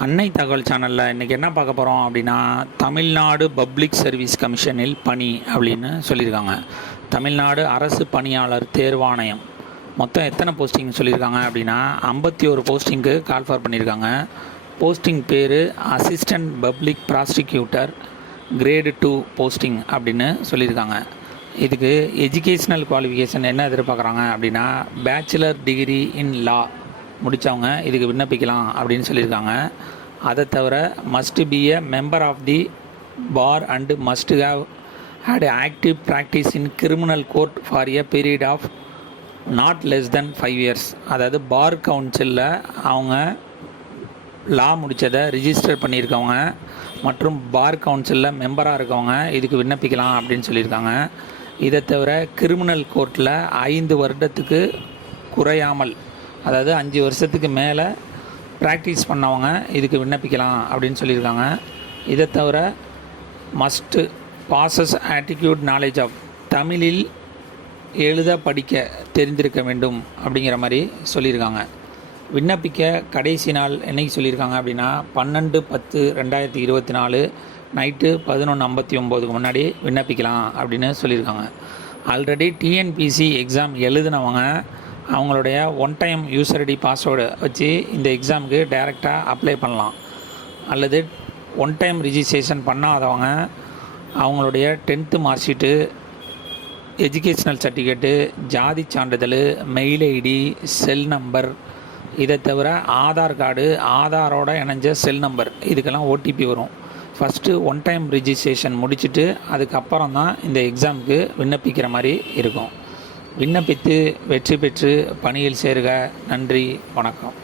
அன்னை தகவல் சேனலில் இன்றைக்கி என்ன பார்க்க போகிறோம் அப்படின்னா தமிழ்நாடு பப்ளிக் சர்வீஸ் கமிஷனில் பணி அப்படின்னு சொல்லியிருக்காங்க. தமிழ்நாடு அரசு பணியாளர் தேர்வாணையம். மொத்தம் எத்தனை போஸ்டிங் சொல்லியிருக்காங்க அப்படின்னா ஐம்பத்தி ஒரு போஸ்டிங்க்கு கால்ஃபார் பண்ணியிருக்காங்க. போஸ்டிங் பேர் assistant public prosecutor grade two posting அப்படின்னு சொல்லியிருக்காங்க. இதுக்கு எஜுகேஷ்னல் குவாலிஃபிகேஷன் என்ன எதிர்பார்க்குறாங்க அப்படின்னா பேச்சுலர் டிகிரி இன் லா முடித்தவங்க இதுக்கு விண்ணப்பிக்கலாம் அப்படின்னு சொல்லியிருக்காங்க. அதை தவிர must be a member of the bar and must have had active practice in criminal court for a period of not less then five years அதாவது பார் கவுன்சிலில் அவங்க லா முடித்ததை ரிஜிஸ்டர் பண்ணியிருக்கவங்க மற்றும் பார் கவுன்சிலில் மெம்பராக இருக்கவங்க இதுக்கு விண்ணப்பிக்கலாம் அப்படின்னு சொல்லியிருக்காங்க. இதை தவிர கிரிமினல் கோர்ட்டில் ஐந்து வருடத்துக்கு குறையாமல் அதாவது அஞ்சு வருஷத்துக்கு மேலே ப்ராக்டிஸ் பண்ணவங்க இதுக்கு விண்ணப்பிக்கலாம் அப்படின்னு சொல்லியிருக்காங்க. இதை தவிர must possess attitude knowledge of தமிழில் எழுத படிக்க தெரிந்திருக்க வேண்டும் அப்படிங்கிற மாதிரி சொல்லியிருக்காங்க. விண்ணப்பிக்க கடைசி நாள் என்னைக்கு சொல்லியிருக்காங்க அப்படின்னா பன்னெண்டு பத்து ரெண்டாயிரத்தி இருபத்தி நாலு நைட்டு பதினொன்று ஐம்பத்தி ஒம்போதுக்கு முன்னாடி விண்ணப்பிக்கலாம் அப்படின்னு சொல்லியிருக்காங்க. ஆல்ரெடி டிஎன்பிசி எக்ஸாம் எழுதினவங்க அவங்களுடைய one time user ID password வச்சு இந்த எக்ஸாமுக்கு டைரெக்டாக அப்ளை பண்ணலாம். அல்லது ஒன் டைம் ரிஜிஸ்ட்ரேஷன் பண்ணாதவங்க அவங்களுடைய tenth mark sheet educational certificate ஜாதி சான்றிதழ் மெயில் ஐடி செல் நம்பர் இதை தவிர ஆதார் கார்டு ஆதாரோட இணைஞ்ச செல் நம்பர் இதுக்கெல்லாம் ஓடிபி வரும். ஃபஸ்ட்டு ஒன் டைம் ரிஜிஸ்ட்ரேஷன் முடிச்சுட்டு அதுக்கப்புறம் தான் இந்த எக்ஸாமுக்கு விண்ணப்பிக்கிற மாதிரி இருக்கும். விண்ணப்பித்து வெற்றி பெற்று பணியில் சேருக. நன்றி வணக்கம்.